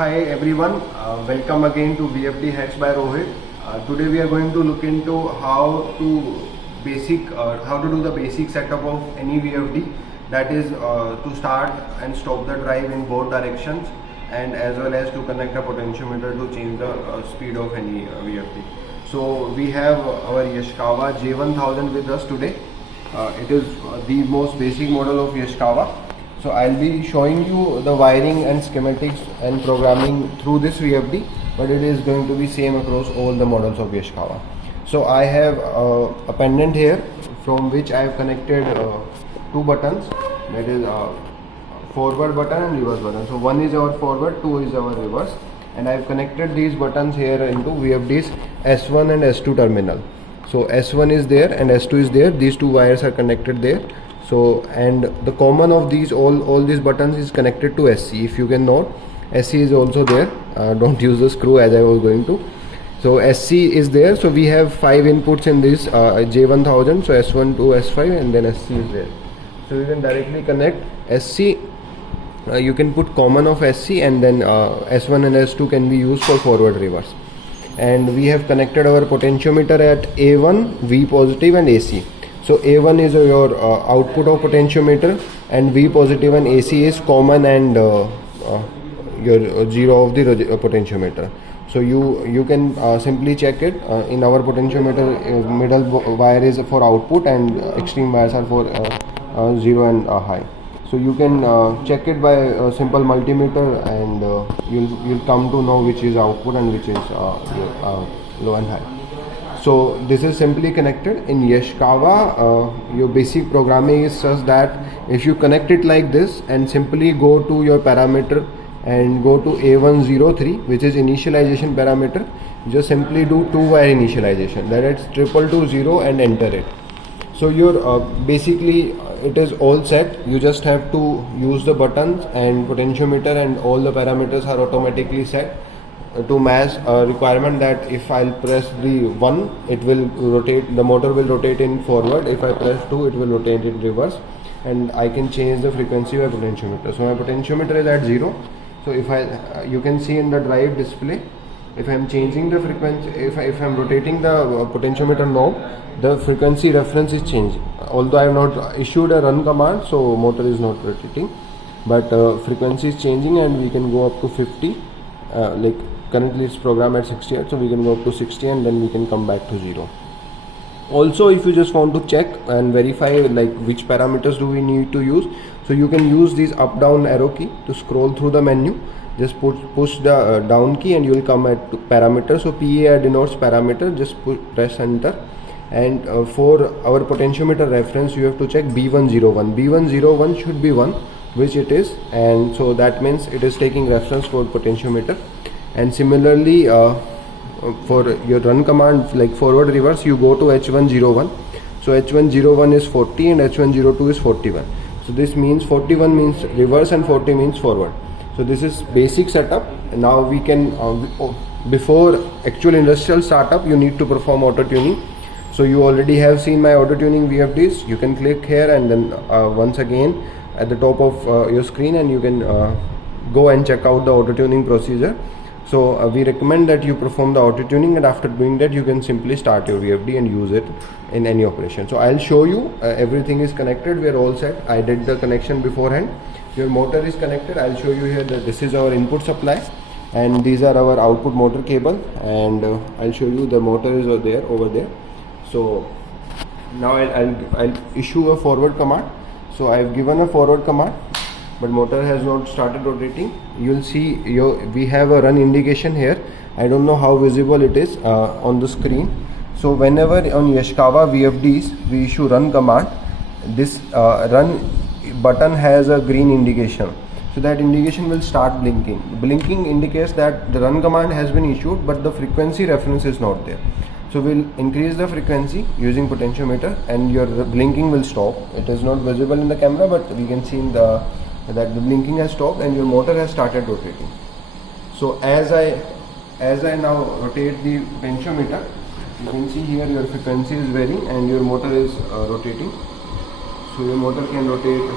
hi everyone, welcome again to VFD Hacks by Rohit. Today we are going to look into how to do the basic setup of any VFD, that is to start and stop the drive in both directions, and as well as to connect a potentiometer to change the speed of any VFD. So we have our Yaskawa J1000 with us today. It is the most basic model of Yaskawa. So I'll be showing you the wiring and schematics and programming through this VFD, but it is going to be same across all the models of Yaskawa. So I have a pendant here from which I have connected two buttons, that is forward button and reverse button. So one is our forward, two is our reverse, and I have connected these buttons here into VFD's S1 and S2 terminal. So S1 is there and S2 is there, these two wires are connected there. So, and the common of these all these buttons is connected to SC. If you can note, SC is also there. Don't use the screw as I was going to. So SC is there. So we have 5 inputs in this J1000. So S1 to S5 and then SC is there. So you can directly connect SC. You can put common of SC, and then S1 and S2 can be used for forward reverse. And we have connected our potentiometer at A1, V positive and AC. So A1 is your output of potentiometer, and V positive and AC is common and your zero of the potentiometer. So you can simply check it. In our potentiometer, middle wire is for output and extreme wires are for zero and high. So you can check it by a simple multimeter, and you'll come to know which is output and which is low and high. So this is simply connected. In Yaskawa, your basic programming is such that if you connect it like this and simply go to your parameter and go to A103, which is initialization parameter, just simply do 2-wire initialization, that is 222 and enter it. So your basically it is all set. You just have to use the buttons and potentiometer, and all the parameters are automatically set to match a requirement that if I'll press the 1, it will rotate, the motor will rotate in forward. If I press 2, it will rotate in reverse, and I can change the frequency by potentiometer. So my potentiometer is at 0. So if you can see in the drive display, if I am changing the frequency, if I am rotating the potentiometer knob, the frequency reference is changing. Although I have not issued a run command, so motor is not rotating, but frequency is changing, and we can go up to 50. Like currently it's programmed at 60 Hz, so we can go up to 60 and then we can come back to 0. Also, if you just want to check and verify like which parameters do we need to use, so you can use this up down arrow key to scroll through the menu. Just push the down key and you will come at parameter. So PA denotes parameter, just press enter, and for our potentiometer reference you have to check B101. B101 should be 1, which it is, and so that means it is taking reference for potentiometer. And similarly for your run command like forward reverse, you go to H101. So H101 is 40 and H102 is 41. So this means 41 means reverse and 40 means forward. So this is basic setup. Now we can before actual industrial startup, you need to perform auto tuning. So you already have seen my auto tuning VFDs. You can click here and then once again at the top of your screen, and you can go and check out the auto tuning procedure. So we recommend that you perform the auto tuning, and after doing that you can simply start your VFD and use it in any operation. So I'll show you everything is connected. We are all set. I did the connection beforehand. Your motor is connected. I'll show you here that this is our input supply and these are our output motor cable, and I'll show you the motor is over there. So now I'll issue a forward command. So I've given a forward command, but motor has not started rotating. You'll see we have a run indication here. I don't know how visible it is on the screen. So whenever on Yaskawa VFDs we issue run command, this run button has a green indication. So that indication will start blinking. Blinking indicates that the run command has been issued, but the frequency reference is not there. So we'll increase the frequency using potentiometer, and your blinking will stop. It is not visible in the camera, but we can see in that the blinking has stopped and your motor has started rotating. So as I now rotate the potentiometer, you can see here your frequency is varying and your motor is rotating. So your motor can rotate.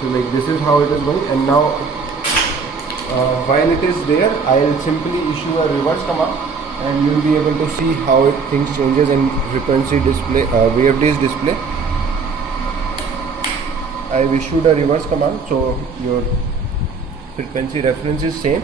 So like this is how it is going, and now while it is there, I'll simply issue a reverse command, and you'll be able to see how things changes in frequency display, VFD's display. I've issued a reverse command, so your frequency reference is same.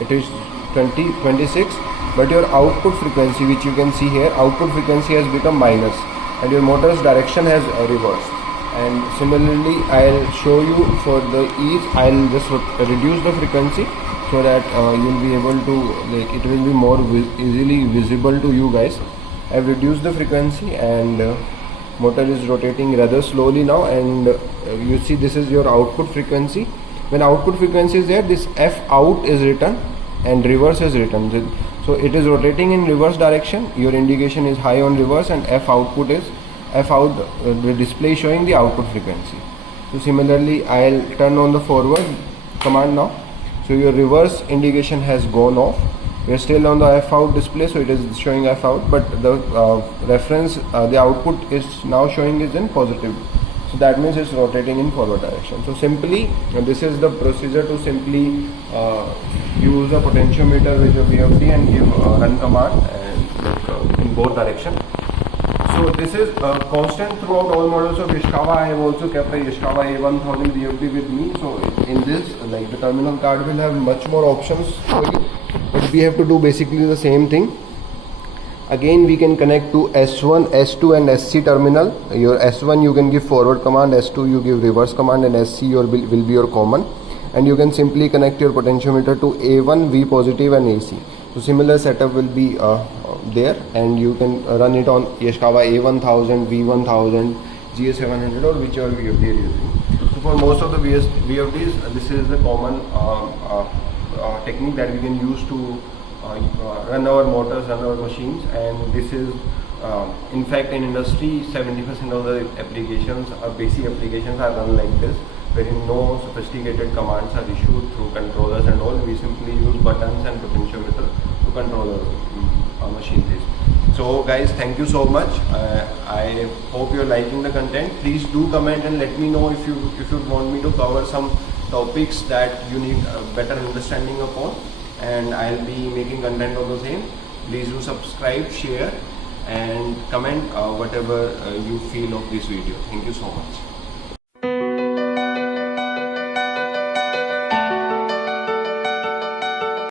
It is 26, but your output frequency, which you can see here, output frequency has become minus, and your motor's direction has reversed. And similarly, I'll show you for the ease. I'll just reduce the frequency so that you'll be able to, like, it will be more easily visible to you guys. I've reduced the frequency, and motor is rotating rather slowly now, and you see this is your output frequency. When output frequency is there, this F out is written and reverse is written. So it is rotating in reverse direction. Your indication is high on reverse, and F output is F out, the display showing the output frequency. So similarly, I'll turn on the forward command now. So your reverse indication has gone off. We are still on the F out display, so it is showing F out, but the reference, the output is now showing is in positive. So that means it's rotating in forward direction. So simply, this is the procedure to simply use a potentiometer with your VFD and give run command and in both direction. So this is constant throughout all models of Yaskawa. I have also kept a Yaskawa A1000 VFD with me. So in this, like, the terminal card will have much more options for you, but we have to do basically the same thing. Again, we can connect to S1, S2 and SC terminal. Your S1 you can give forward command, S2 you give reverse command, and SC will be your common. And you can simply connect your potentiometer to A1, V positive and AC. So similar setup will be there, and you can run it on Yaskawa A1000, V1000, GA700 or whichever VFD you are using. So for most of the VFDs, this is the common technique that we can use to run our motors, run our machines. And this is in fact in industry 70% of the applications, basic applications are run like this, wherein no sophisticated commands are issued through controllers and all. We simply use buttons and potentiometer to control our machineries. So guys, thank you so much. I hope you're liking the content. Please do comment and let me know if you want me to cover some topics that you need a better understanding upon, and I'll be making content on the same. Please do subscribe, share and comment whatever you feel of this video. Thank you so much.